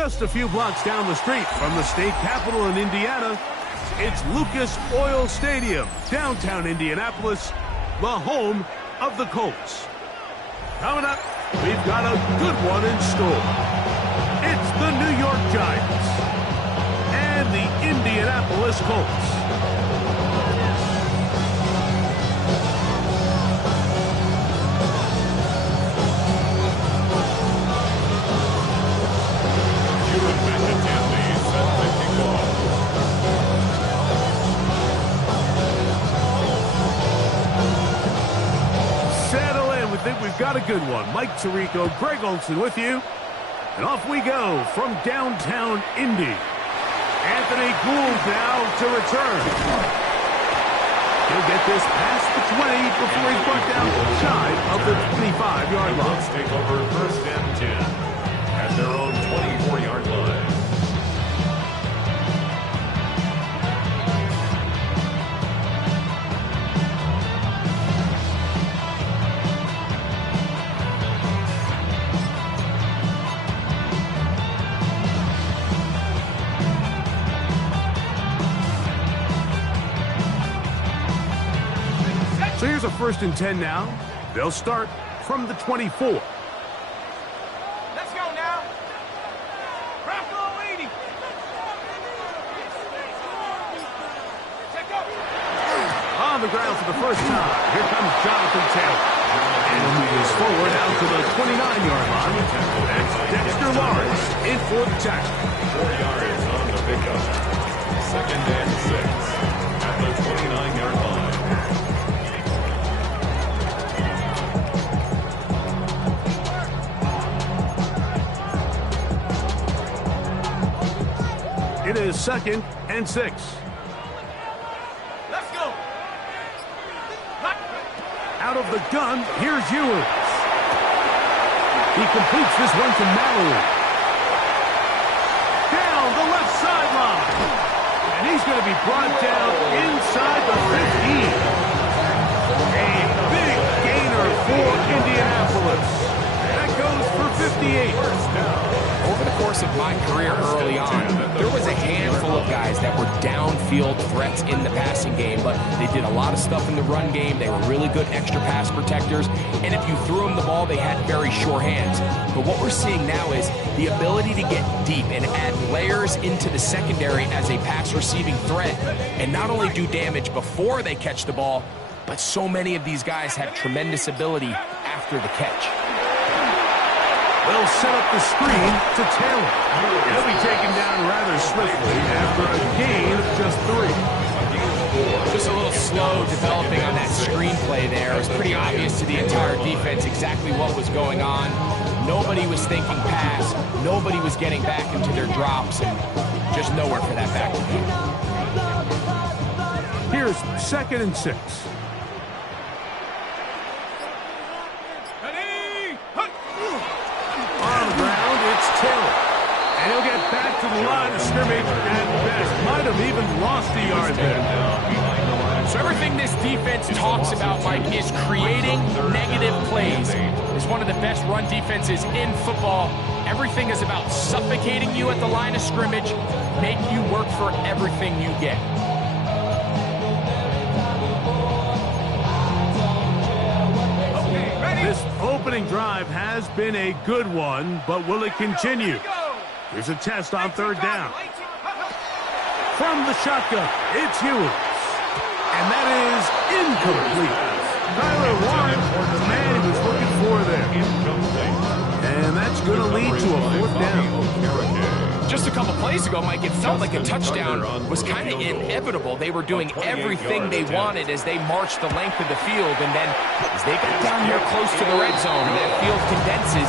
Just a few blocks down the street from the state capitol in Indiana, it's Lucas Oil Stadium, downtown Indianapolis, the home of the Colts. Coming up, we've got a good one in store. It's the New York Giants and the Indianapolis Colts. We've got a good one. Mike Tirico, Greg Olson with you. And off we go from downtown Indy. Anthony Gould now to return. He'll get this past the 20 before he's brought down shy of the 25-yard line. Let's take over first and 10 at their own 24-yard line. So here's a first and 10 now. They'll start from the 24. Let's go now. Rocco 80. Check up. On the ground for the first time. Here comes Jonathan Taylor. And he moves forward out to the 29-yard line. That's Dexter Lawrence in for the tackle. 4 yards on the pickup. Second and 6 at the 29-yard line. It is second and 6. Let's go. Out of the gun, here's Ewers. He completes this one to Mallory. Down the left sideline. And he's going to be brought down inside the 15. A big gainer for Indianapolis. That goes for 58. Over the course of my career early on, there was a handful of guys that were downfield threats in the passing game, but they did a lot of stuff in the run game. They were really good extra pass protectors, and if you threw them the ball, they had very sure hands. But what we're seeing now is the ability to get deep and add layers into the secondary as a pass receiving threat, and not only do damage before they catch the ball, but so many of these guys have tremendous ability after the catch. They'll set up the screen to Taylor. He'll be taken down rather swiftly after a gain of just 3. Just a little slow developing on that screenplay there. It was pretty obvious to the entire defense exactly what was going on. Nobody was thinking pass. Nobody was getting back into their drops, and just nowhere for that back to go. Here's second and 6. Taylor. And he'll get back to the line of scrimmage at best. Might have even lost a yard there. So everything this defense talks about, Mike, is creating negative plays. It's one of the best run defenses in football. Everything is about suffocating you at the line of scrimmage, make you work for everything you get. This opening drive has been a good one, but will it continue? Here's a test on third down. From the shotgun, it's Ewers. And that is incomplete. Tyler Warren, the man he was looking for there. And that's going to lead to a fourth down. Just a couple plays ago, Mike, it felt like a touchdown was kind of inevitable. They were doing everything they wanted as they marched the length of the field, and then as they got down here close to the red zone and that field condenses,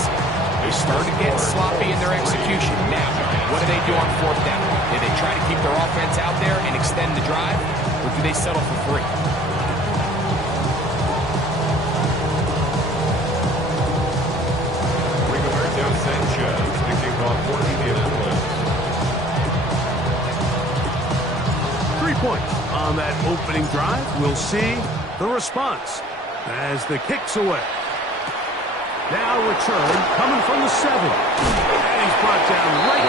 they started getting sloppy in their execution. Now, what do they do on fourth down? Do they try to keep their offense out there and extend the drive, or do they settle for 3? Sanchez to kick off for Indianapolis. 3 points on that opening drive. We'll see the response as the kick's away. Now return coming from the 7. And he's brought down right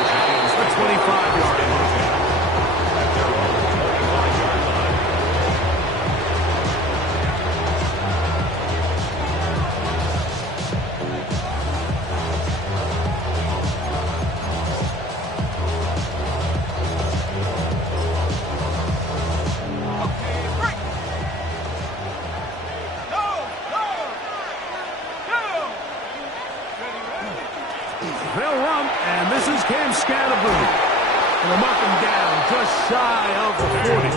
They'll run, and this is Cam Scatterboo. They'll mark him down just shy of the 40.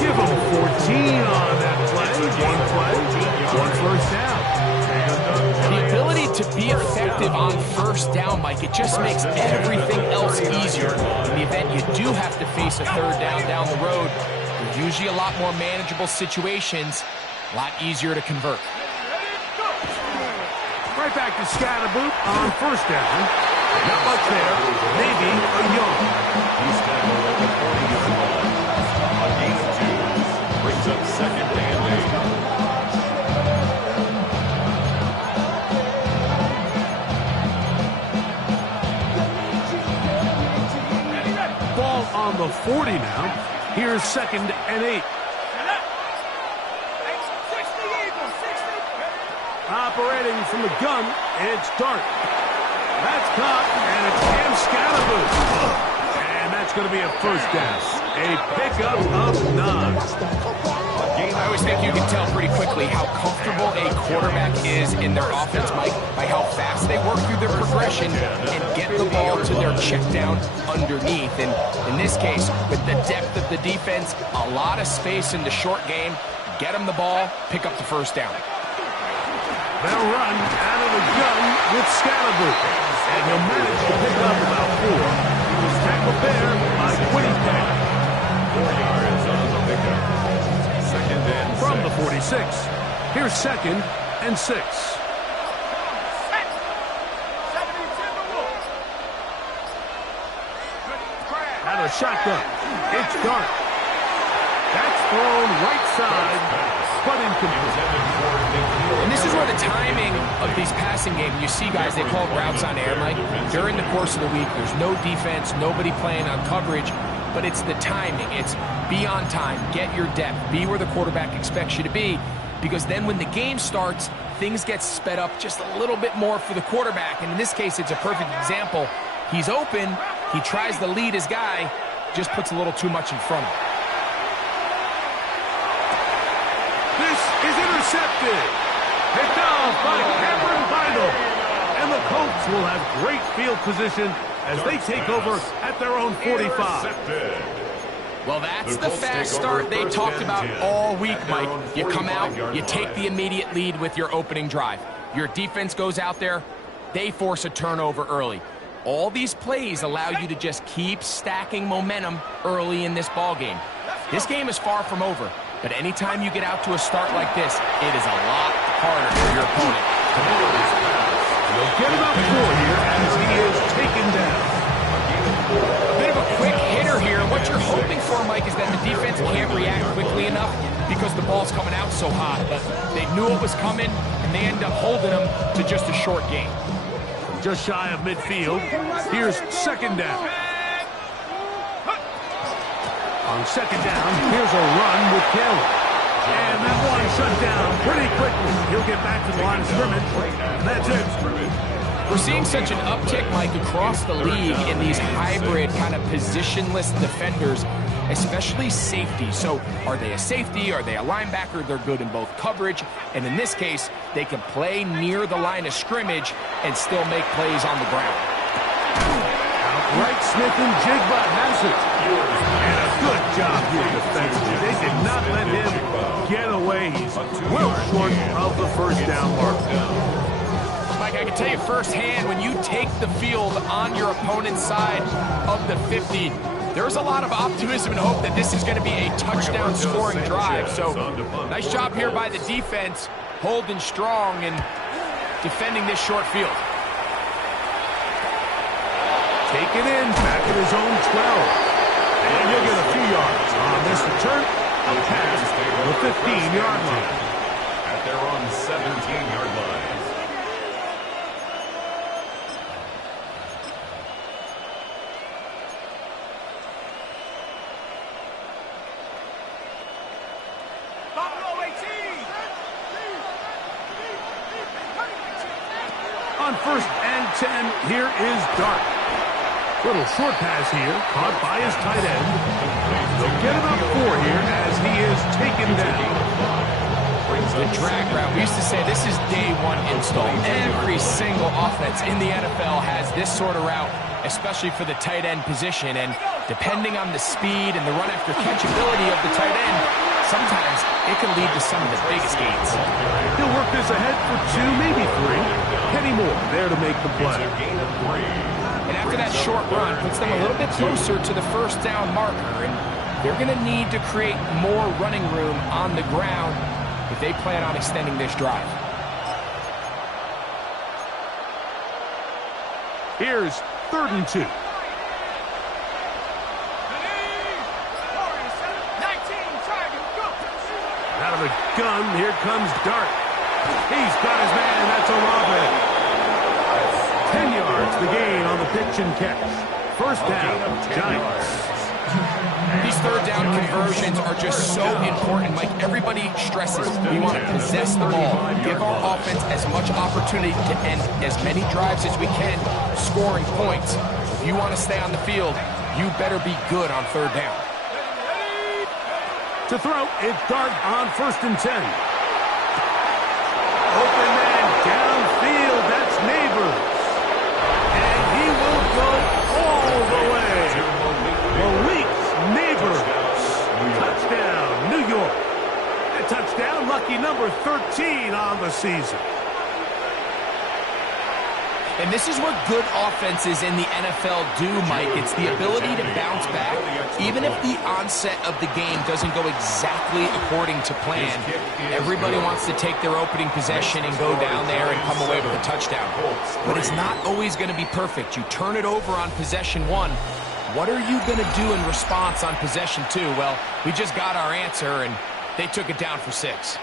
Give him 14 on that play. One first down. The ability to be effective on first down, Mike, it just makes everything else easier. In the event you do have to face a third down the road, there's usually a lot more manageable situations, a lot easier to convert. Right back to Scatterboo on first down. Not much there. Maybe a yard. He's tackled at the 40-yard line. A gain of 2 brings up second and 8. Ball on the 40 now. Here's second and 8. Operating from the gun, it's Dart. That's caught, and it's Cam Scatterboo. And that's going to be a first down. A pickup of 9. I always think you can tell pretty quickly how comfortable a quarterback is in their offense, Mike, by how fast they work through their progression and get the ball to their check down underneath. And in this case, with the depth of the defense, a lot of space in the short game, get them the ball, pick up the first down. They'll run out of the gun with Scatterboo. And he'll manage to pick up about 4. He was tackled there by Quiddy Peck. 4 yards on the pickup. Second and 6. From the 46. Here's second and 6. Out of shotgun. It's Dart. That's thrown right side, but incomplete. And this is where the timing of these passing games, you see guys, they call routes on air, Mike. During the course of the week, there's no defense, nobody playing on coverage, but it's the timing. It's be on time, get your depth, be where the quarterback expects you to be, because then when the game starts, things get sped up just a little bit more for the quarterback. And in this case, it's a perfect example. He's open, he tries to lead his guy, just puts a little too much in front of him. This is intercepted. Picked off by Cameron Vidal. And the Colts will have great field position as they take over at their own 45. Well, that's the fast start they talked about all week, Mike. You come out, you take the immediate lead with your opening drive. Your defense goes out there, they force a turnover early. All these plays allow you to just keep stacking momentum early in this ball game. This game is far from over, but anytime you get out to a start like this, it is a lot harder for your opponent. He'll get about 4 here as he is taken down. A bit of a quick hitter here. What you're hoping for, Mike, is that the defense can't react quickly enough because the ball's coming out so hot. But they knew it was coming, and they end up holding them to just a short game. Just shy of midfield. Here's second down. On second down, here's a run with Kelly. And that one shut down pretty quickly. He'll get back to the line of scrimmage. That's it. We're seeing such an uptick, Mike, across the league in these hybrid kind of positionless defenders, especially safety. So are they a safety? Are they a linebacker? They're good in both coverage. And in this case, they can play near the line of scrimmage and still make plays on the ground. Outright Smith and Jigba has it. And a good job here defensively. They did not let him get away. He's well short of the first down mark. Mike, I can tell you firsthand, when you take the field on your opponent's side of the 50, there's a lot of optimism and hope that this is going to be a touchdown scoring drive. So nice job here by the defense, holding strong and defending this short field. Take it in, back at his own 12. And he'll get a few yards on this return. A pass the 15-yard line. At their own 17-yard line. On first and 10, here is Dart. Little short pass here, caught by his tight end. They'll get about 4 here as he is taken down. The drag route. We used to say this is day one install. Every single offense in the NFL has this sort of route, especially for the tight end position. And depending on the speed and the run after catchability of the tight end, sometimes it can lead to some of the biggest gains. He'll work this ahead for 2, maybe 3. Kenny Moore there to make the play. And after that short run, puts them a little bit closer to the first down marker. And they're going to need to create more running room on the ground if they plan on extending this drive. Here's 3rd and 2. Out of the gun, here comes Dart. He's got his man, that's Olave. 10 yards, the gain on the pitch and catch. First down, Giants. These third down conversions are just so important, Mike. Everybody stresses we want to possess the ball, give our offense as much opportunity to end as many drives as we can, scoring points. If you want to stay on the field, you better be good on third down. To throw, it's Dart on 1st and 10. Open man downfield, that's Neighbors. And he will go all the way. Malik's Neighbors. Touchdown, New York. A touchdown, lucky number 13 on the season. And this is what good offenses in the NFL do, Mike. It's the ability to bounce back. Even if the onset of the game doesn't go exactly according to plan, everybody wants to take their opening possession and go down there and come away with a touchdown. But it's not always going to be perfect. You turn it over on possession 1. What are you going to do in response on possession 2? Well, we just got our answer, and they took it down for 6.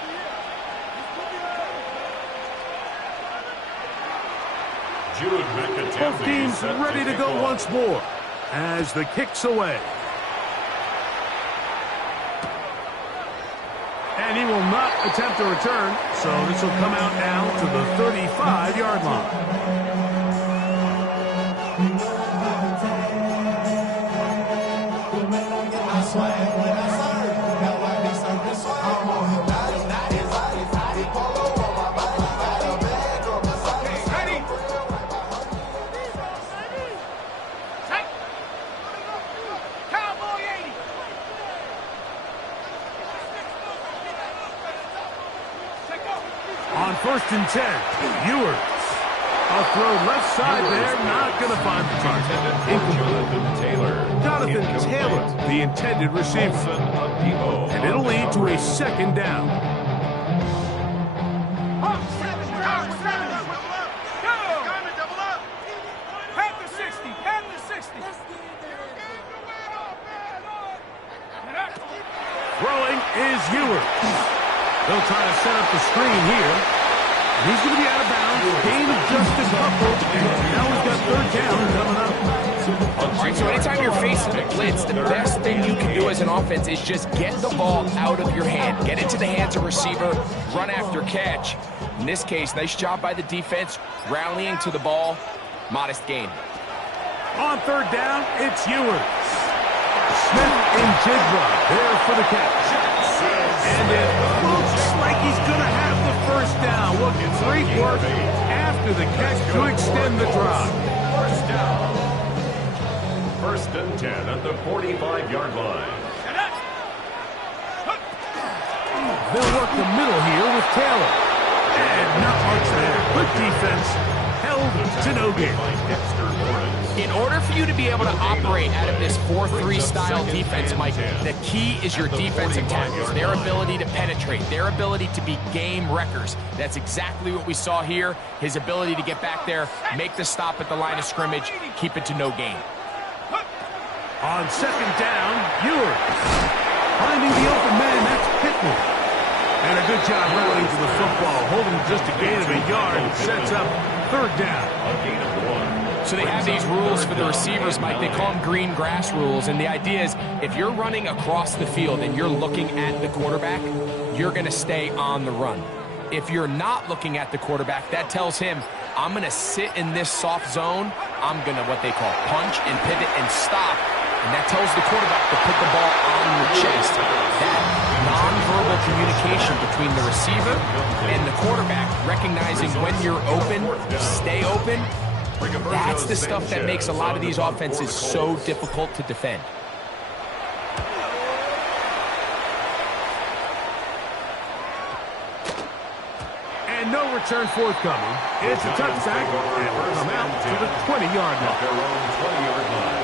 Both teams ready to go once more as the kick's away. And he will not attempt a return, so this will come out now to the 35-yard line. On 1st and 10, Ewers. A throw left side there, not going to find the target. Jonathan Taylor, the intended receiver. And it'll lead to a 2nd down. Throwing is Ewers. They'll try to set up the screen here. And he's going to be out of bounds. Gain of just a couple. And now he's got 3rd down coming up. All right, so anytime you're facing the blitz, the best thing you can do as an offense is just get the ball out of your hand. Get into the hands of receiver, run after catch. In this case, nice job by the defense, rallying to the ball. Modest gain. On 3rd down, it's Ewers. Smith and Jigba there for the catch. And it looks like he's going to have the 1st down. Look, great work after the catch to extend the drive. 1st and 10 at the 45-yard line. They'll work the middle here with Taylor. And not much there. Good defense. Held to no gain. In order for you to be able to operate out of this 4-3 style defense, Mike, the key is your defensive tackles, their ability to penetrate, their ability to be game wreckers. That's exactly what we saw here. His ability to get back there, make the stop at the line of scrimmage, keep it to no gain. On 2nd down, Ewers. Finding the open man, that's Pittman. And a good job rallying to the football, holding just a gain of a yard, and sets up 3rd down. A gain of 1. So they have these rules for the receivers, Mike. They call them green grass rules. And the idea is if you're running across the field and you're looking at the quarterback, you're going to stay on the run. If you're not looking at the quarterback, that tells him, I'm going to sit in this soft zone. I'm going to what they call punch and pivot and stop. and that tells the quarterback to put the ball on the chest. That nonverbal communication between the receiver and the quarterback, recognizing when you're open, stay open, that's the stuff that makes a lot of these offenses so difficult to defend. And no return forthcoming. It's a touchback, and we'll come out to the 20-yard line. Their own 20-yard line.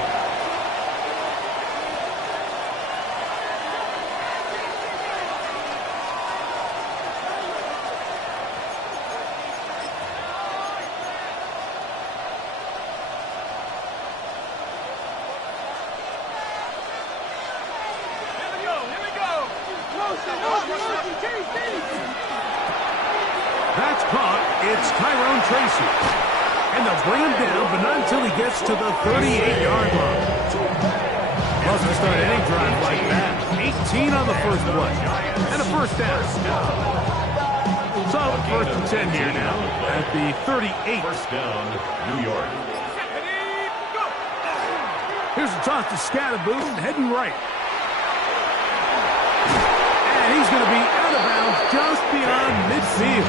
That's caught. It's Tyrone Tracy. And they'll bring him down, but not until he gets to the 38-yard line. Must have started any drive like that. 18 on the first play. And a first down. So, first and 10 here now at the 38. First down, New York. Here's a toss to Scatterboot, heading right. And he's going to be out of bounds just beyond midfield.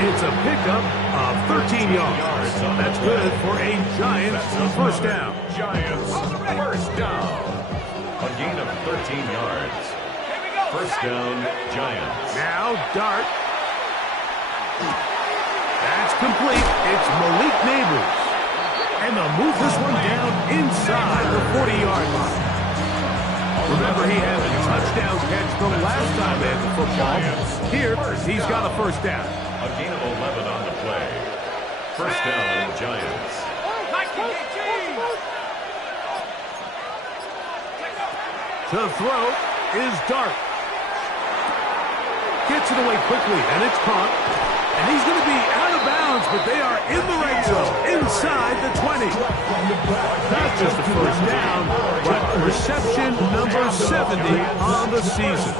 It's a pickup of 13 yards. That's good for a Giants first down. Giants first down. A gain of 13 yards. First down, Giants. Now Dart. That's complete. It's Malik Neighbors. And they'll move this one down inside the 40-yard line. Remember, he had a touchdown catch the last time they had the football. Here, he's got a first down. A gain of 11 on the play. First down, Giants. To throw is Dart. Gets it away quickly, and it's caught. And he's going to be out of bounds, but they are in the red zone, inside the 20. Not just a first down, but reception number 70 on the season.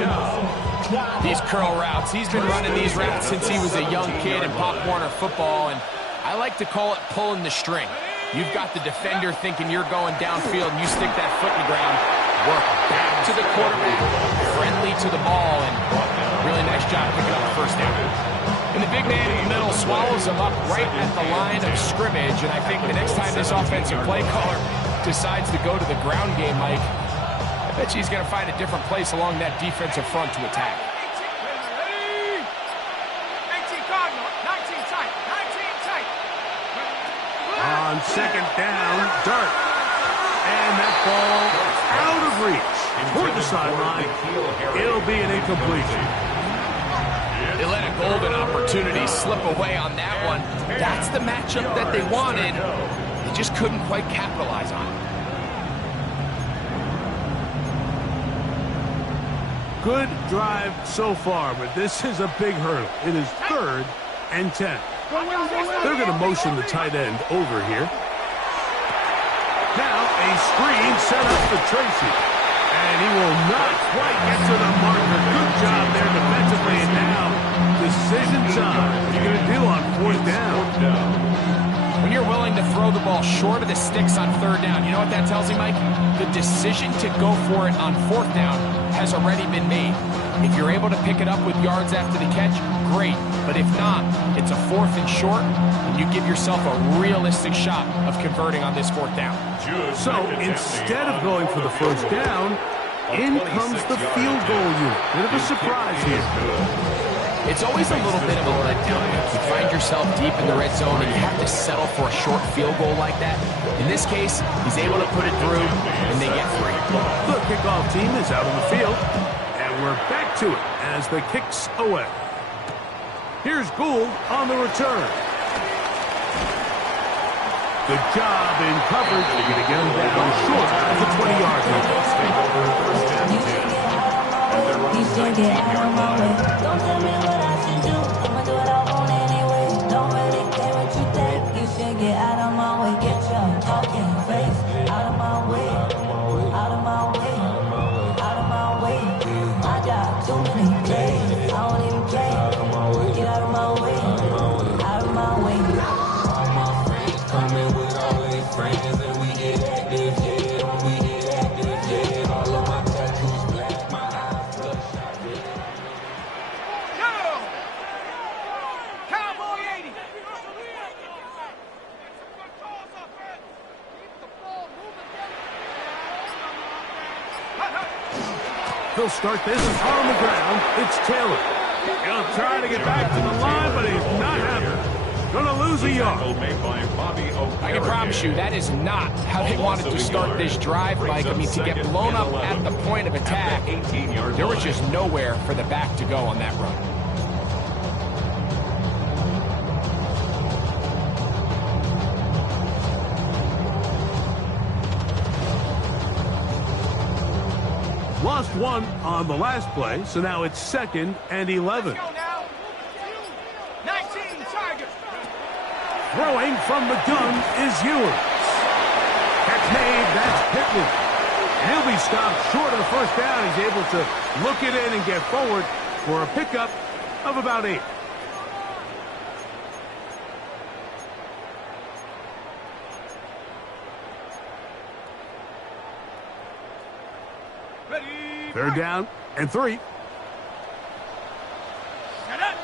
These curl routes, he's been running these routes since he was a young kid in Pop Warner football, and I like to call it pulling the string. You've got the defender thinking you're going downfield, and you stick that foot in the ground, work back to the quarterback, friendly to the ball, and really nice job picking up the first down. And the big man in the middle swallows him up right at the line of scrimmage, and I think the next time this offensive play caller decides to go to the ground game, Mike, I bet you he's going to find a different place along that defensive front to attack. 18 Cardinal, 19 tight, 19 tight. On second down, Dart. And that ball out of reach toward the sideline. It'll be an incompletion. They let a golden opportunity slip away on that one. That's the matchup that they wanted. They just couldn't quite capitalize on it. Good drive so far, but this is a big hurdle. It is 3rd and 10. They're going to motion the tight end over here. Now a screen set up for Tracy. And he will not quite get to the marker. Good job there defensively. And now, decision time. What are you going to do on 4th down? When you're willing to throw the ball short of the sticks on 3rd down, you know what that tells me, Mike? The decision to go for it on 4th down has already been made. If you're able to pick it up with yards after the catch, great. But if not, it's a 4th and short, and you give yourself a realistic shot of converting on this 4th down. So instead of going for the first down, in comes the field goal unit. Bit of a surprise here. It's always a little bit of a letdown. You find yourself deep in the red zone and you have to settle for a short field goal like that. In this case, he's able to put it through, and they get 3. The kickoff team is out on the field, and we're back to it as the kick's away. Here's Gould on the return. Good job in coverage. They're going to get him down short at the 20-yard line. You should get out of my way. Don't tell me what I should do. I'ma do what I want anyway. Don't really care what you think. You should get out of my way. Get your talking face out of my way. Out of my way. Out of my way. I got too many plays. I don't even care. Get out of my way. Out of my way. All my friends coming with all their friends, and we get this, yeah, we He'll start this on the ground. It's Taylor. He'll try to get back to the line, but he's not having it. Gonna lose a yard. I can promise you that is not how they wanted to start this drive, Mike. I mean, to get blown up at the point of attack, there was just nowhere for the back to go on that run. Lost one on the last play, so now it's 2nd and 11. Let's go now. 19 Tigers. Throwing from the gun is Ewers. Catch made, that's Pittman. And he'll be stopped short of first down. He's able to look it in and get forward for a pickup of about 8. Ready. 3rd down and 3. Set up.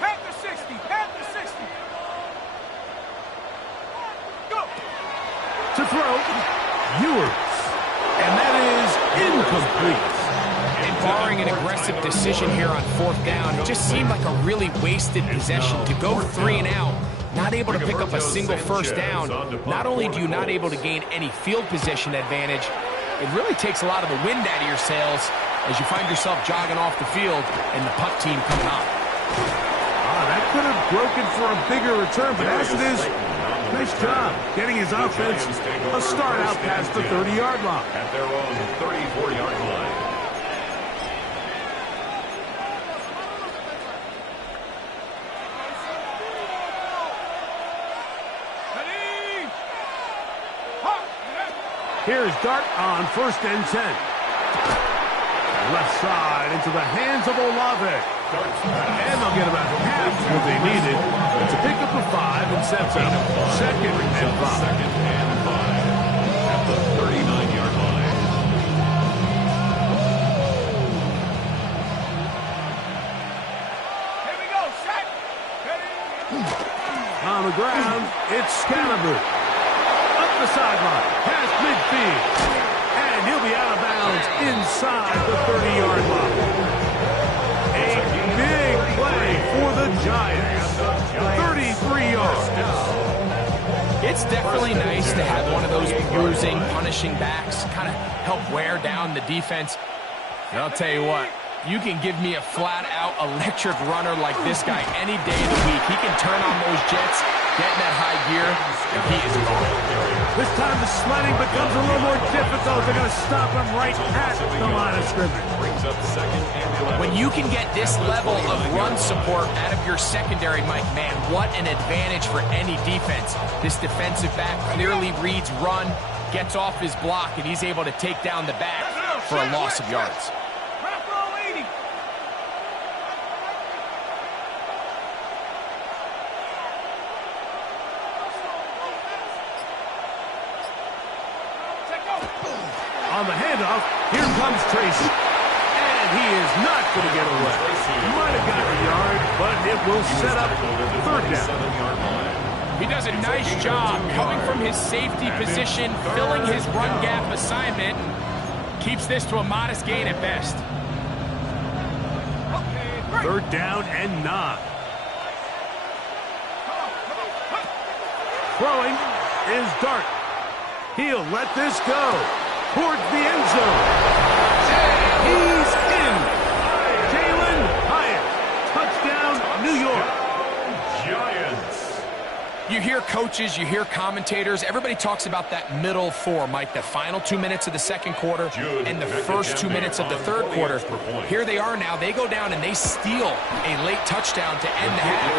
Panther 60. Panther 60. Go. To throw, Ewers. And that is incomplete. And barring an aggressive decision here on 4th down, it just seemed like a really wasted possession to go 3 and out. Not able to pick up a single first down. Not only do you not able to gain any field position advantage, it really takes a lot of the wind out of your sails as you find yourself jogging off the field and the punt team coming up. That could have broken for a bigger return, but as it is, nice job getting his offense a start out past the 30-yard line. At their own 34-yard line. Ready. Here's Dart on 1st and 10. Left side into the hands of Olave. And they'll get about half what they needed. It's a pickup of 5 and sets up 2nd and 5. At the 39-yard line. Here we go. Set. Ready. On the ground, it's Scalaboo. Up the sideline, past midfield. And he'll be out of bounds inside the 30-yard line. A big play for the Giants. 33 yards. It's definitely nice to have one of those bruising, punishing backs kind of help wear down the defense. And I'll tell you what, you can give me a flat-out electric runner like this guy any day of the week. He can turn on those jets, get in that high gear, and he is gone. This time the sledding becomes a little more difficult. They're going to stop him right at the line of scrimmage. Brings up 2nd and 11. When you can get this level of run support out of your secondary, Mike, man, what an advantage for any defense. This defensive back clearly reads run, gets off his block, and he's able to take down the back for a loss of yards. Front row 80. Take over. On the handoff, here comes Tracy. And he is not going to get away. Might have got a yard, but it will set up 3rd down. 7-yard line. He does a nice job coming from his safety position, filling his run gap assignment. Keeps this to a modest gain at best. Okay. Great. 3rd down and 9. Throwing is Dart. He'll let this go towards the end zone. And he's in. Jalen Hyatt. Touchdown, New York. Giants. You hear coaches, you hear commentators, everybody talks about that middle 4, Mike, the final 2 minutes of the 2nd quarter and the first 2 minutes of the 3rd quarter. Here they are now. They go down and they steal a late touchdown to end the half.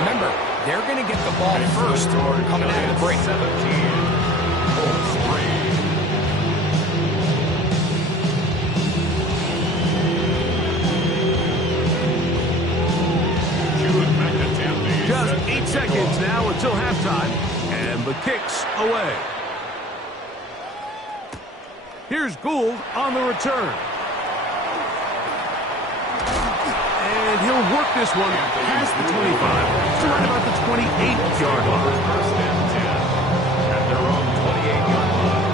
Remember, they're going to get the ball first coming out of the break. 17. Just 8 seconds now until halftime, and the kick's away. Here's Gould on the return. And he'll work this one past the 25 to right about the 28-yard line. 1st and 10 at their own 28-yard line.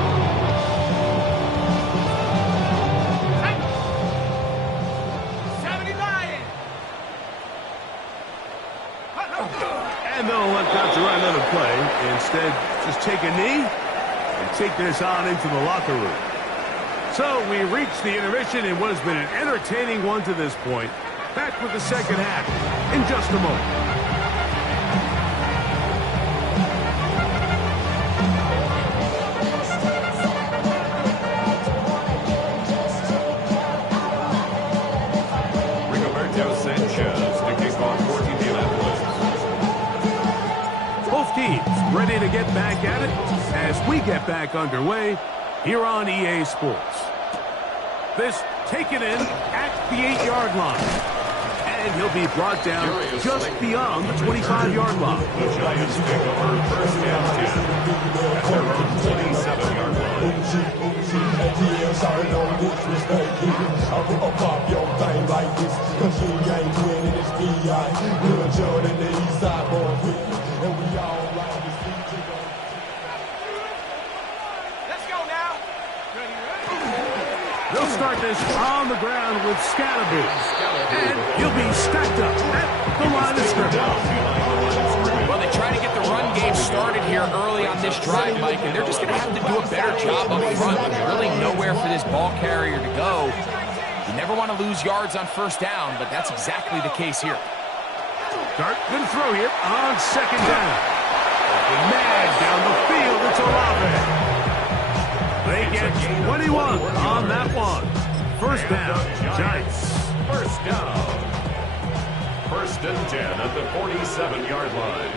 Instead, just take a knee and take this on into the locker room. So we reach the intermission in what has been an entertaining one to this point. Back with the second half in just a moment. Both teams ready to get back at it as we get back underway here on EA Sports. This taken in at the 8-yard line. And he'll be brought down just beyond the 25-yard line. The Giants take over first and 10 at their own 27-yard line. Let's go now. They'll start this on the ground with Scalaboo. And he'll be stacked up at the line of scrimmage. Well, they try to get the run game started here early on this drive, Mike, and they're just going to have to do a better job up front. There's really nowhere for this ball carrier to go. You never want to lose yards on first down, but that's exactly the case here. Dart, good throw here on second down. Man down the field, it's Olave. They get 21 on that one. First down, Giants. First down. First and 10 at the 47-yard line.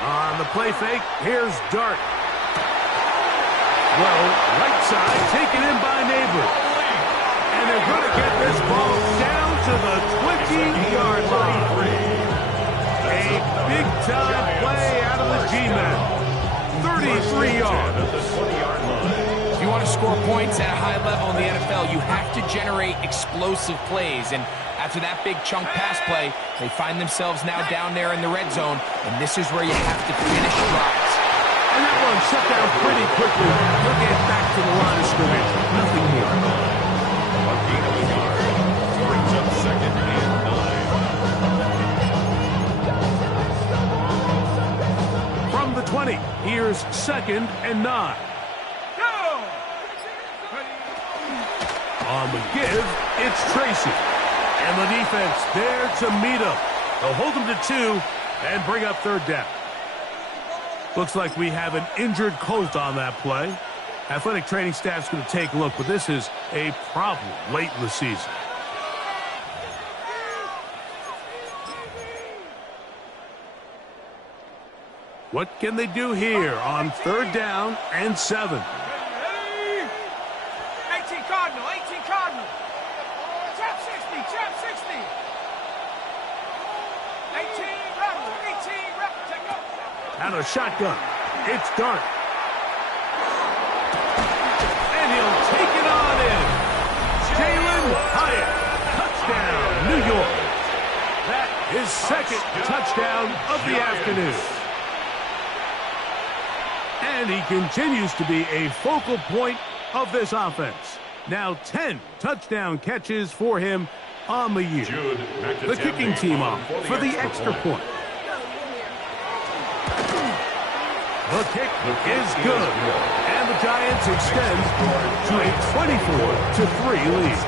On the play fake, here's Dart. Well, right side, taken in by Neighbor. And they're going to get this ball down to the 20-yard line. A big-time play out of the G-Men. 33 yards. At the 20-yard line. If you want to score points at a high level in the NFL, you have to generate explosive plays. And after that big chunk pass play, they find themselves now down there in the red zone, and this is where you have to finish drives. And that one shut down pretty quickly. He'll get back to the line of scrimmage. Nothing more. A gain of a yard. Brings up second and 9. From the 20, here's second and 9. On the give, it's Tracy. And the defense there to meet him. They'll hold him to 2 and bring up third down. Looks like we have an injured Colt on that play. Athletic training staff's going to take a look, but this is a problem late in the season. What can they do here on third down and 7? 18 Cardinal, 18 Cardinal. Trap 60, trap 60. 18 Rebel, 18 Rebel. Take up. Out of shotgun, it's Dart. And he'll take it on in. Jalen Hyatt, touchdown, New York. That is second touchdown of the afternoon. And he continues to be a focal point of this offense. Now 10 touchdown catches for him on the year. The kicking team off for the extra point. The kick is good. And the Giants extend to a 24-3 lead.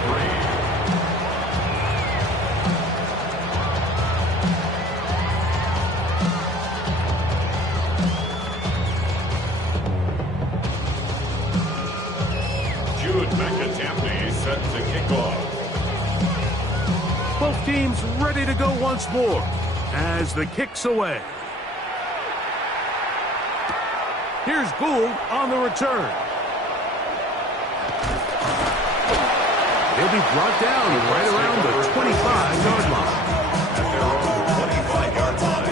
Set to kick off. Both teams ready to go once more as the kick's away. Here's Gould on the return. He'll be brought down right around the 25-yard line. At their own 25-yard line.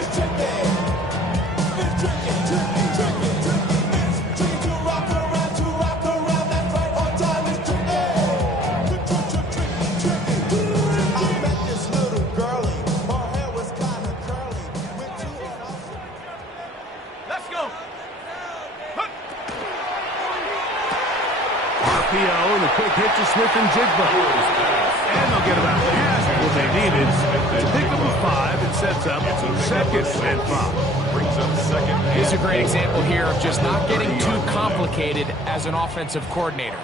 RPO and the quick hit to Smith and Jigba. And they'll get about half what they needed. To pick up a 5, it sets up 2nd and 5. Brings up 2nd. Here's a great example here of just not getting too complicated as an offensive coordinator.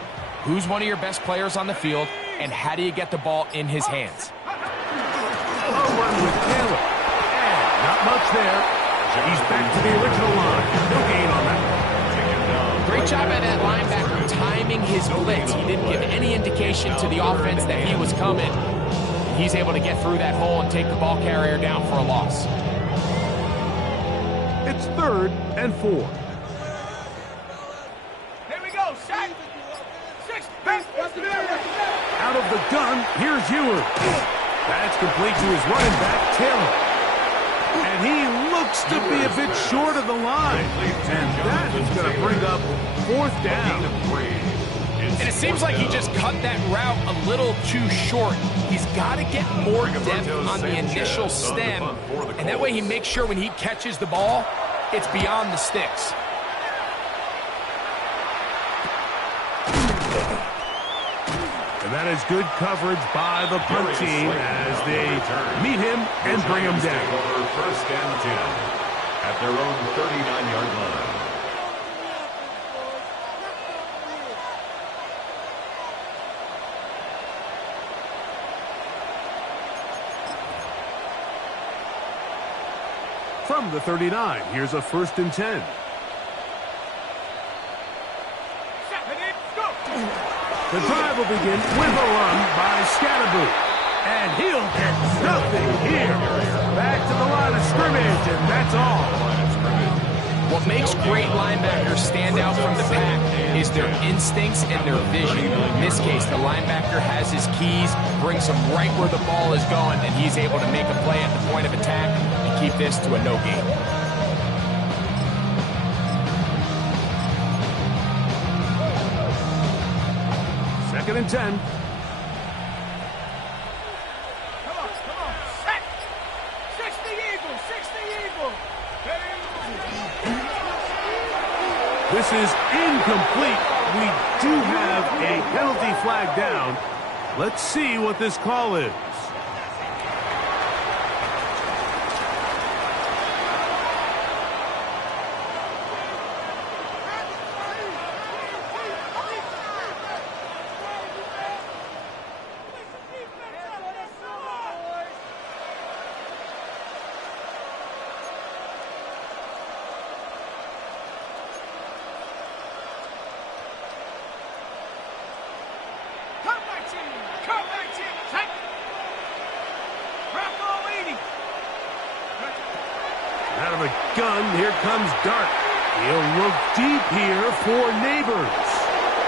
Who's one of your best players on the field, and how do you get the ball in his hands? A run with Taylor. And not much there. He's back to the original line. No gain on that one. Great job by that linebacker timing his blitz. He didn't give any indication to the offense that he was coming. He's able to get through that hole and take the ball carrier down for a loss. It's 3rd and 4. Here we go, set. 6, Out of the gun, here's Ewers. That's complete to his running back, Taylor. And he looks to be a bit short of the line. And that is going to bring up 4th down. And it seems like he just cut that route a little too short. He's got to get more depth on the initial stem, and that way he makes sure when he catches the ball, it's beyond the sticks. And that is good coverage by the punt team as they meet him and bring him down. 1st and 10 at their own 39-yard line. From the 39, here's a 1st and 10. The drive will begin with a run by Scatterboot. And he'll get nothing here. Back to the line of scrimmage, and that's all. What makes great linebackers stand out from the pack is their instincts and their vision. In this case, the linebacker has his keys, brings him right where the ball is going, and he's able to make a play at the point of attack and keep this to a no gain. 2nd and 10. Come on, set. 60 Eagle, 60 Eagle. This is incomplete. We do have a penalty flag down. Let's see what this call is. Out of a gun, here comes Dart. He'll look deep here for Neighbors.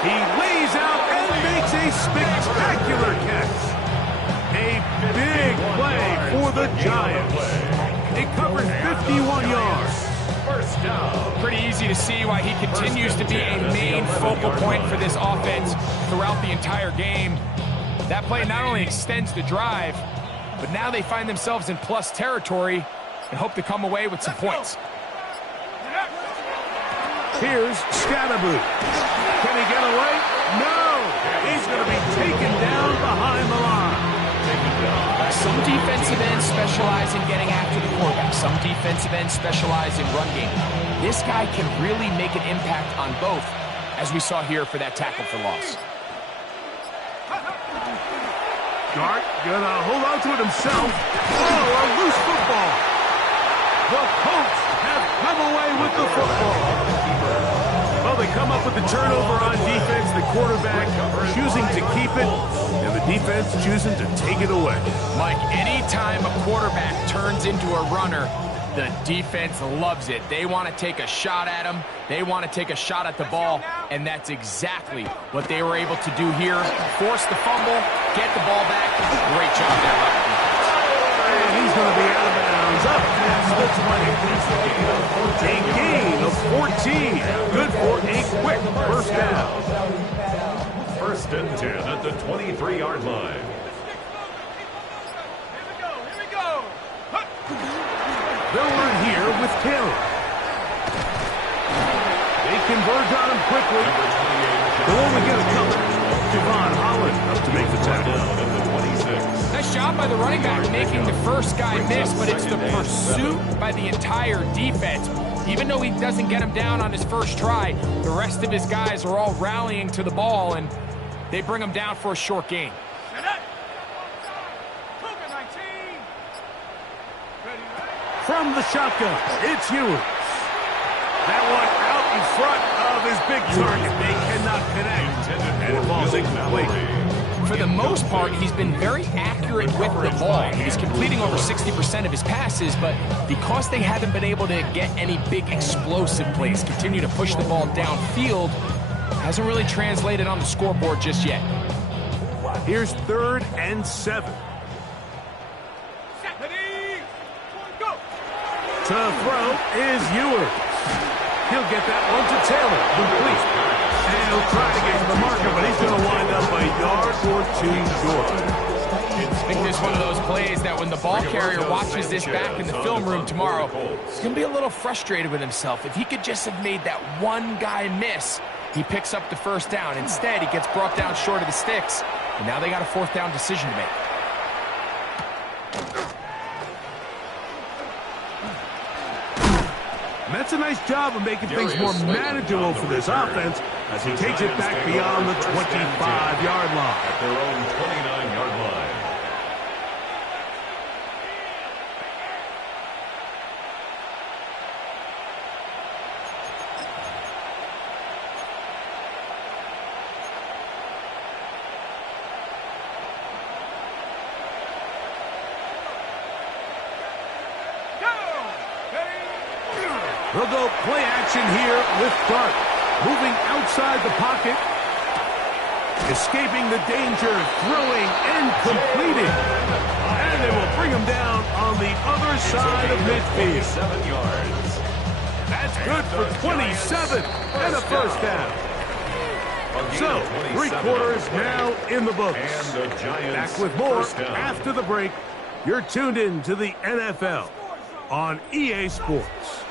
He lays out and makes a spectacular catch. A big play for the Giants. It covers 51 yards. 1st down. Pretty easy to see why he continues to be a main focal point for this offense throughout the entire game. That play not only extends the drive, but now they find themselves in plus territory and hope to come away with some points. Here's Scatterboot. Can he get away? No! He's going to be taken down behind the line. Some defensive ends specialize in getting after the quarterback. Some defensive ends specialize in run game. This guy can really make an impact on both, as we saw here for that tackle for loss. Dart gonna hold on to it himself. Oh, a loose football. The Colts have come away with the football. Well, they come up with the turnover on defense. The quarterback choosing to keep it, and the defense choosing to take it away. Mike, anytime a quarterback turns into a runner, the defense loves it. They want to take a shot at him. They want to take a shot at the ball, and that's exactly what they were able to do here. Force the fumble, get the ball back. Great job there by the defense. And he's going to be out of bounds up past the 20. A gain of 14. Good for a quick 1st down. 1st and 10 at the 23-yard line. Here we go. They'll run here with Taylor. They converge on him quickly. They'll only get a couple. Javon Holland up to make the tackle. Nice job by the running back making the first guy miss, but it's the pursuit by the entire defense. Even though he doesn't get him down on his first try, the rest of his guys are all rallying to the ball, and they bring him down for a short gain. From the shotgun, it's Ewers. That one out in front of his big target. They cannot connect, and it falls incomplete. For the most part, he's been very accurate with the ball. He's completing over 60% of his passes, but because they haven't been able to get any big explosive plays, continue to push the ball downfield, hasn't really translated on the scoreboard just yet. Here's 3rd and 7. To throw is Ewers. He'll get that one to Taylor. Complete. And he'll try to get to the marker, but he's going to wind up a yard or 2 short. I think this is one of those plays that when the ball carrier watches this back in the film room tomorrow, he's going to be a little frustrated with himself. If he could just have made that one guy miss, he picks up the first down. Instead, he gets brought down short of the sticks, and now they got a 4th down decision to make. That's a nice job of making things more manageable for this offense as he takes it back beyond the 25-yard line. At their own 29-yard line. They'll go play action here with Dart. Moving outside the pocket. Escaping the danger. Throwing and completing. And they will bring him down on the other side of midfield. 7 yards. That's good for 27 and a first down. So, 3 quarters now in the books. And the Giants back with more first down. after the break. You're tuned in to the NFL on EA Sports.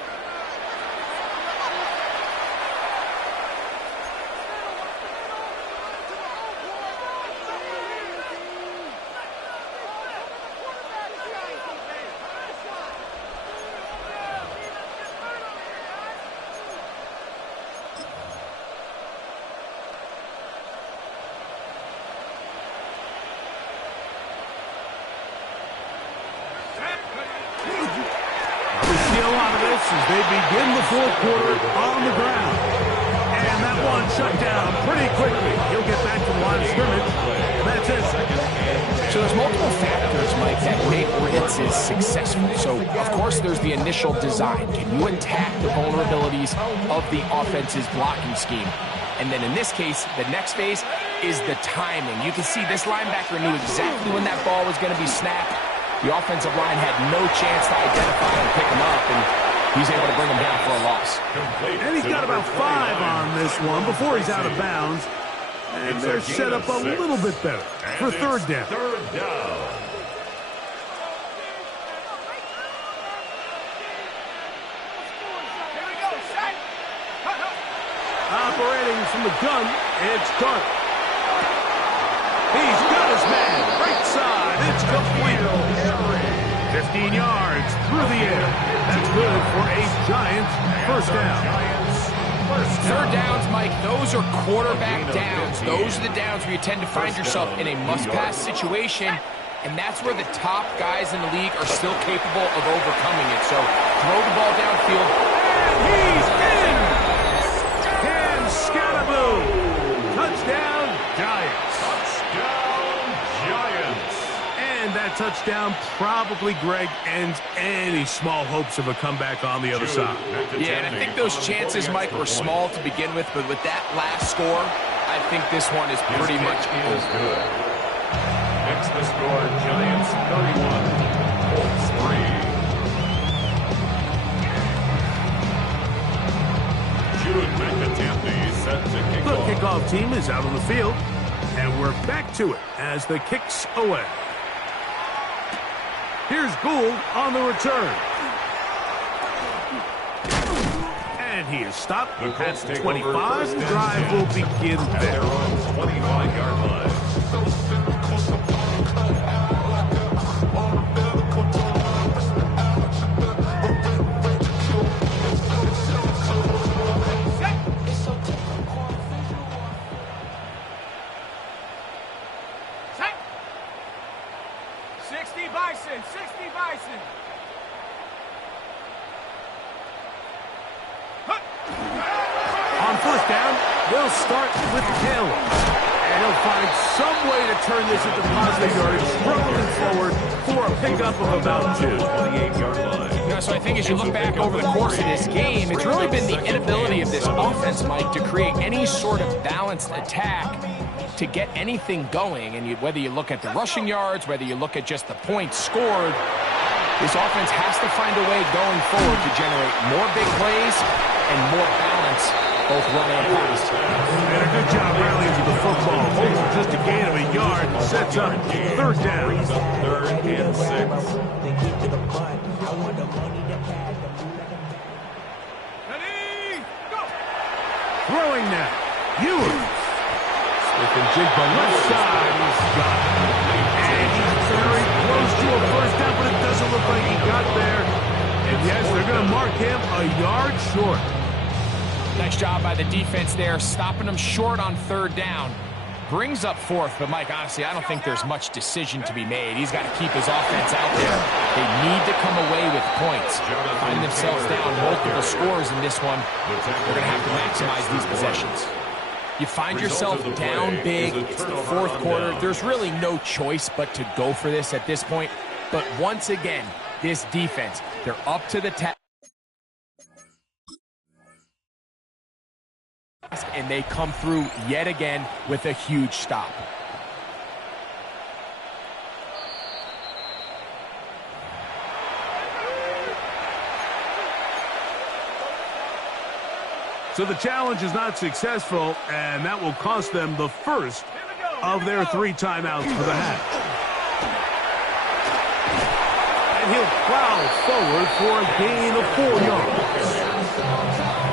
As they begin the 4th quarter on the ground. And that one shut down pretty quickly. He'll get back to the line of scrimmage. That's it. So there's multiple factors, Mike, that make blitzes successful. So, of course, there's the initial design. Can you attack the vulnerabilities of the offense's blocking scheme? And then in this case, the next phase is the timing. You can see this linebacker knew exactly when that ball was going to be snapped. The offensive line had no chance to identify and pick him up, and he's able to bring him down for a loss. And he's got about 5 on this one before he's out of bounds. And they're set up a little bit better for 3rd down. 3rd down. Operating from the gun, it's Dart. He's got his man. Right side. It's complete. 15 yards through the air. That's good for a Giants first down. 3rd downs, Mike, those are quarterback downs. Those are the downs where you tend to find yourself in a must-pass situation, and that's where the top guys in the league are still capable of overcoming it. So throw the ball downfield. And he's in! And Scattaboo! Touchdown, Giants. Touchdown, Giants. And that touchdown probably, Greg, ends any small hopes of a comeback on the other side. Yeah, and I think those chances, Mike, were small to begin with, but with that last score, I think this one is pretty much over. Next the score, Giants 31, Colts 3. Jude McAtamney set to kick The off. kickoff team is out on the field, and we're back to it as the kicks away. Here's Gould on the return. And he is stopped The at Colts the take 25. over first The and drive 10 will begin at there. their own 25-yard line. first down, they'll start with Taylor. And he'll find some way to turn this into positive yardage, struggling forward for a pickup of about 2. 28-yard line. So I think as you look back over the course of this game, it's really been the inability of this offense, Mike, to create any sort of balanced attack to get anything going. And whether you look at the rushing yards, whether you look at just the points scored, this offense has to find a way going forward to generate more big plays and more balance, both run and pass. And a good job rallying to the football. Holds just a gain of a yard, sets up third down. Third and 6. Throwing now. Ewers. Smith and Jigba left side. He's got it. And he's very close to a first down, but it doesn't look like he got there. And yes, they're going to mark him a yard short. Nice job by the defense there, stopping them short on third down. Brings up fourth, but Mike, honestly, I don't think there's much decision to be made. He's got to keep his offense out there. They need to come away with points. Find themselves down multiple scores in this one. They're going to have to maximize these possessions. You find yourself down big. It's the fourth quarter. There's really no choice but to go for this at this point. But once again, this defense, they're up to the task. And they come through yet again with a huge stop. So the challenge is not successful, and that will cost them the first of their 3 timeouts for the half. And he'll plow forward for a gain of 4 yards.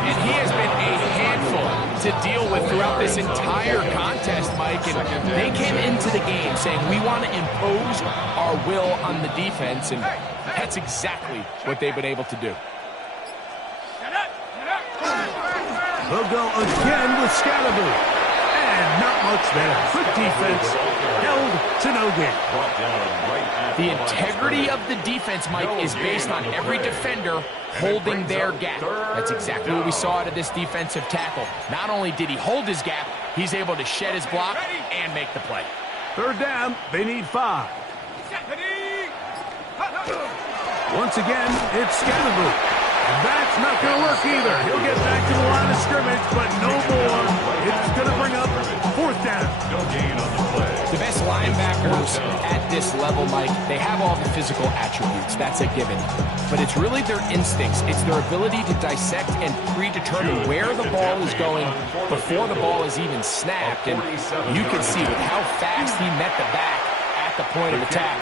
And he has been a handful to deal with throughout this entire contest, Mike. And they came into the game saying, we want to impose our will on the defense, and that's exactly what they've been able to do. They'll go again with Scalaboo. And not much there. Quick defense, held to no gain. The integrity of the defense, Mike, is based on every defender holding their gap. That's exactly what we saw out of this defensive tackle. Not only did he hold his gap, he's able to shed his block and make the play. Third down, they need 5. Once again, it's Scalaboo. And that's not going to work either. He'll get back to the line of scrimmage, but no more. It's going to bring up 4th down. No gain on the play. The best linebackers at this level, Mike, they have all the physical attributes. That's a given. But it's really their instincts. It's their ability to dissect and predetermine where the ball is going before the ball is even snapped. And you can see with how fast he met the back at the point of attack,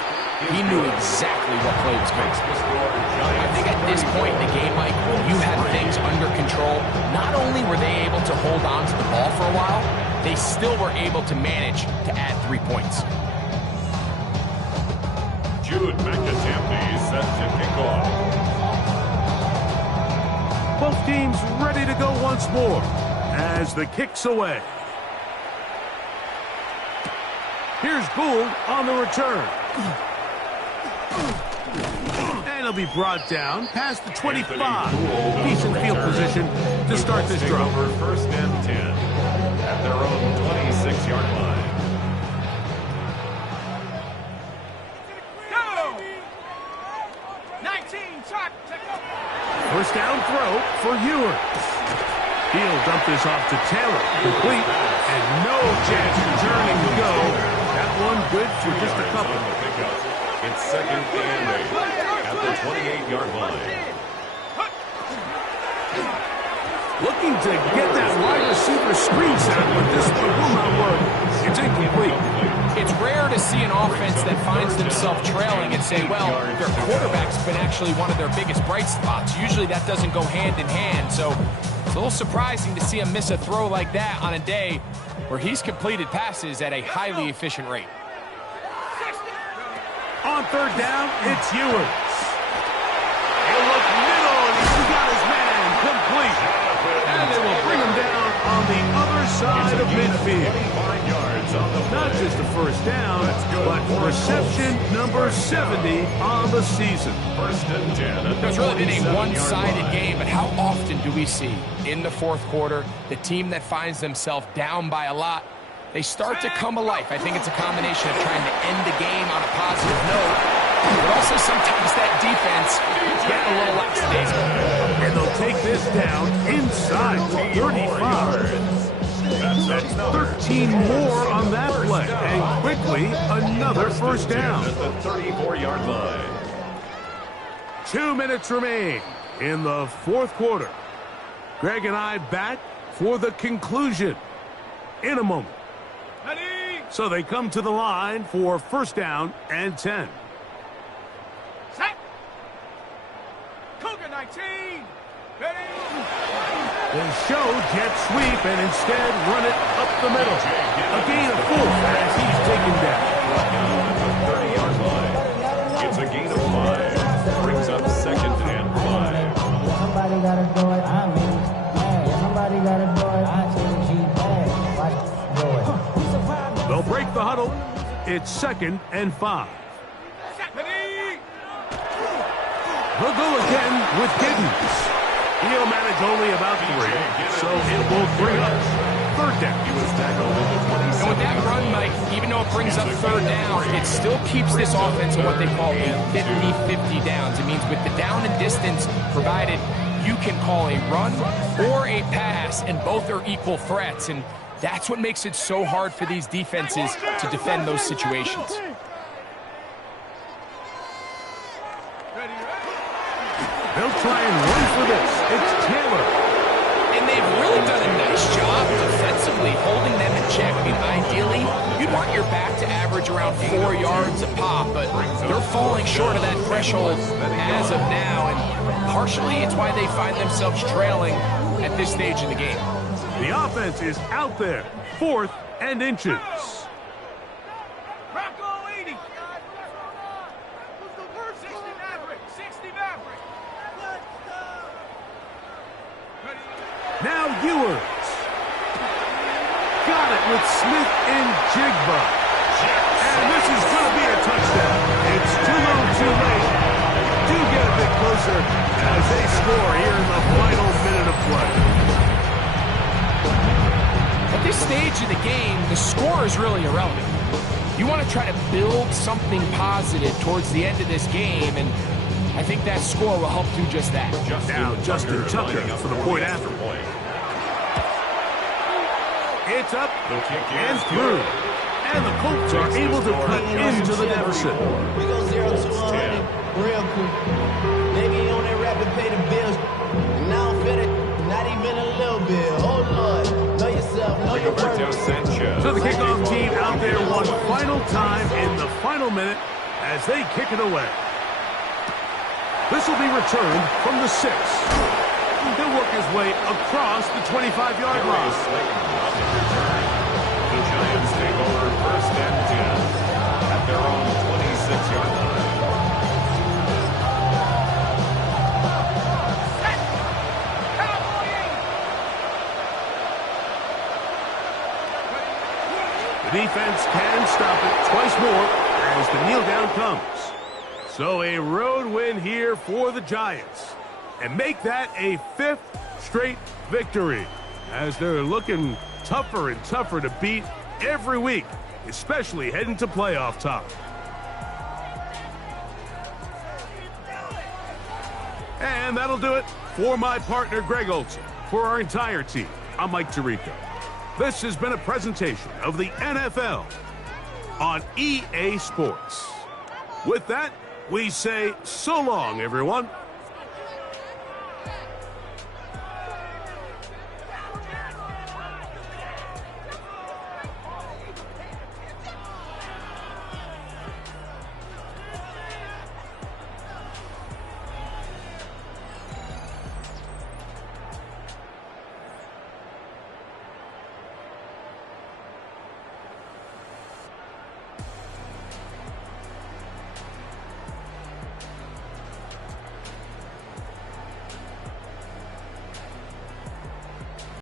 he knew exactly what play was coming. I think at this point in the game, Mike, when you had things under control, not only were they able to hold on to the ball for a while, they still were able to manage to add 3 points. Jude McAtamney set to kick off. Both teams ready to go once more as the kick's away. Here's Gould on the return. And he'll be brought down past the 25. Decent field position to start this drive. Over 1st and 10 at their own 26-yard line. Go! 19, check. First down throw for Ewers. He'll dump this off to Taylor. Complete. And no chance returning to go. That one good for just a couple. It's 2nd and 8 at the 28-yard line. Looking to get that wide receiver screen set, but this one will not work. It's incomplete. It's rare to see an offense that finds themselves trailing and say, well, their quarterback's been actually one of their biggest bright spots. Usually that doesn't go hand in hand, so it's a little surprising to see him miss a throw like that on a day where he's completed passes at a highly efficient rate. On third down, it's Ewers. He'll look middle, and he's got his man complete. And they will bring him down on the other side of midfield. Not just a first down, but reception number 70 on the season. First and 10. It's really been a one-sided game, but how often do we see in the fourth quarter the team that finds themselves down by a lot, they start to come alive? I think it's a combination of trying to end the game on a positive note, but also sometimes that defense getting a little lackadaisical. And they'll take this down inside the 35. That's 13 more on that play. And quickly, another first down. At the 34-yard line. 2 minutes remain in the fourth quarter. Greg and I back for the conclusion in a moment. So they come to the line for first down and 10. Set. Cougar 19. Ready. They show jet sweep and instead run it up the middle. A gain of 4 as he's taken down. At the 30-yard line. It's a gain of 5. Brings up second and 5. Somebody gotta do it. I mean, hey, somebody gotta do it. I take G-Bag. Watch do it. They'll break the huddle. It's second and 5. Ready. They'll go again with Giddens. He'll manage only about 3, so it will bring up third down. He was tackled at the 27. And with that run, Mike, even though it brings up third down, it still keeps this offense in what they call a 50-50 downs. It means with the down and distance provided, you can call a run or a pass, and both are equal threats. And that's what makes it so hard for these defenses to defend those situations. They'll try and run for this. It's Taylor. And they've really done a nice job defensively holding them in check. I mean, ideally, you'd want your back to average around 4 yards a pop, but they're falling short of that threshold as of now, and partially it's why they find themselves trailing at this stage in the game. The offense is out there. 4th and inches. Rocco 80. 60 Maverick. 60 Maverick. Now Ewers. Got it with Smith and Jigba. And this is going to be a touchdown. It's too little too late. Do get a bit closer as they score here in the final minute of play. At this stage of the game, the score is really irrelevant. You want to try to build something positive towards the end of this game, and I think that score will help do just that. Now Justin Tucker for the point after. It's up and through. And the Colts are able to cut into the deficit. We go 0 to 100 real quick. Nigga, you on that rap and pay the bills. And I don't feel it, not even a little bit. Oh, Lord, know yourself, know your worth. So the kickoff team out there one final time in the final minute as they kick it away. This will be returned from the 6. He'll work his way across the 25-yard line. The Giants take over first and 10 at their own 26-yard line. The defense can stop it twice more as the kneel down comes. So a road win here for the Giants. And make that a 5th straight victory as they're looking tougher and tougher to beat every week, especially heading to playoff time. And that'll do it for my partner, Greg Olson. For our entire team, I'm Mike Tirico. This has been a presentation of the NFL on EA Sports. With that, we say so long, everyone.